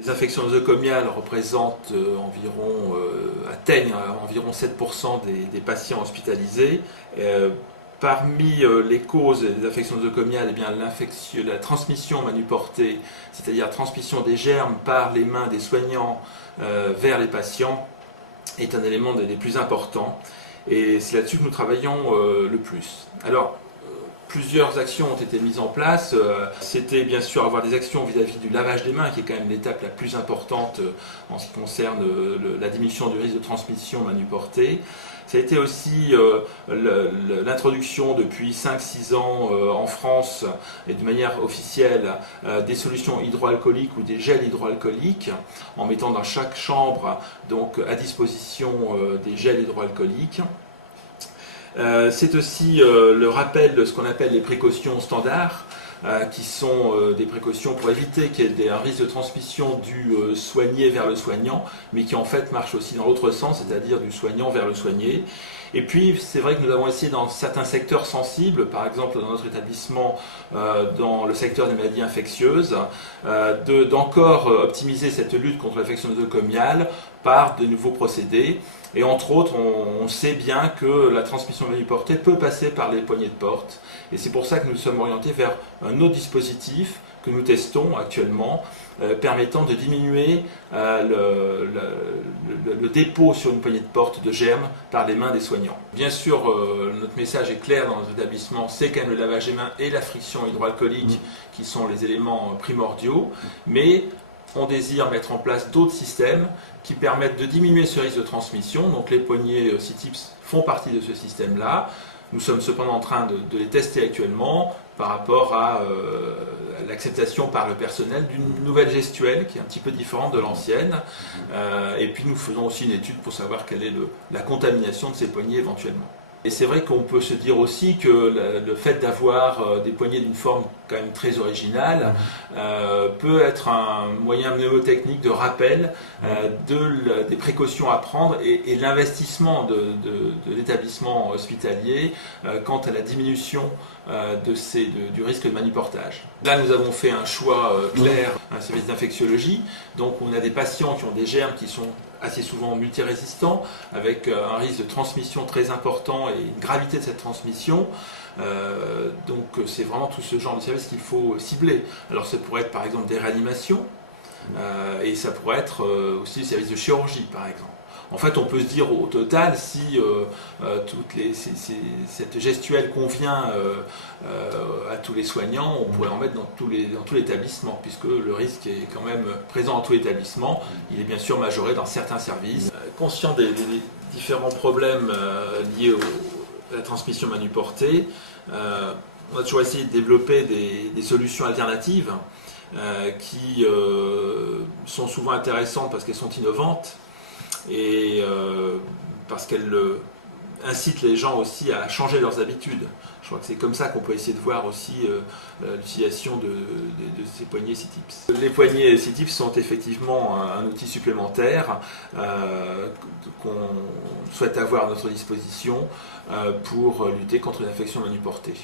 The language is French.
Les infections nosocomiales atteignent environ 7% des patients hospitalisés. Parmi les causes des infections nosocomiales, eh bien, la transmission manuportée, c'est-à-dire la transmission des germes par les mains des soignants vers les patients, est un élément des plus importants. Et c'est là-dessus que nous travaillons le plus. Alors, plusieurs actions ont été mises en place. C'était bien sûr avoir des actions vis-à-vis du lavage des mains, qui est quand même l'étape la plus importante en ce qui concerne la diminution du risque de transmission manuportée. Ça a été aussi l'introduction depuis 5-6 ans en France et de manière officielle des solutions hydroalcooliques ou des gels hydroalcooliques, en mettant dans chaque chambre donc, à disposition des gels hydroalcooliques. C'est aussi le rappel de ce qu'on appelle les précautions standards, qui sont des précautions pour éviter qu'il y ait un risque de transmission du soigné vers le soignant, mais qui en fait marche aussi dans l'autre sens, c'est-à-dire du soignant vers le soigné. Et puis c'est vrai que nous avons essayé dans certains secteurs sensibles, par exemple dans notre établissement, dans le secteur des maladies infectieuses, d'encore optimiser cette lutte contre l'infection nosocomiale par de nouveaux procédés. Et entre autres, on sait bien que la transmission manuportée peut passer par les poignées de porte. Et c'est pour ça que nous sommes orientés vers un autre dispositif que nous testons actuellement, permettant de diminuer le dépôt sur une poignée de porte de germes par les mains des soignants. Bien sûr, notre message est clair dans notre établissement, c'est quand même le lavage des mains et la friction hydroalcoolique qui sont les éléments primordiaux, mais on désire mettre en place d'autres systèmes qui permettent de diminuer ce risque de transmission. Donc les poignées CITIPS font partie de ce système-là. Nous sommes cependant en train de les tester actuellement par rapport à l'acceptation par le personnel d'une nouvelle gestuelle qui est un petit peu différente de l'ancienne. Et puis nous faisons aussi une étude pour savoir quelle est la contamination de ces poignées éventuellement. Et c'est vrai qu'on peut se dire aussi que le fait d'avoir des poignées d'une forme quand même très originale peut être un moyen mnémotechnique de rappel des précautions à prendre et l'investissement de l'établissement hospitalier quant à la diminution du risque de manuportage. Là, nous avons fait un choix clair, un service d'infectiologie, donc on a des patients qui ont des germes qui sont assez souvent multirésistants, avec un risque de transmission très important et une gravité de cette transmission. Donc c'est vraiment tout ce genre de service qu'il faut cibler. Alors ça pourrait être par exemple des réanimations, et ça pourrait être aussi des services de chirurgie par exemple. En fait, on peut se dire au total, si cette gestuelle convient à tous les soignants, on pourrait en mettre dans tout l'établissement, puisque le risque est quand même présent dans tout l'établissement. Il est bien sûr majoré dans certains services. Conscient des différents problèmes liés à la transmission manuportée, on a toujours essayé de développer des solutions alternatives qui sont souvent intéressantes parce qu'elles sont innovantes, et parce qu'elle incite les gens aussi à changer leurs habitudes. Je crois que c'est comme ça qu'on peut essayer de voir aussi l'utilisation de ces poignées CITIPS. Les poignées CITIPS sont effectivement un outil supplémentaire qu'on souhaite avoir à notre disposition pour lutter contre l'infection manuportée.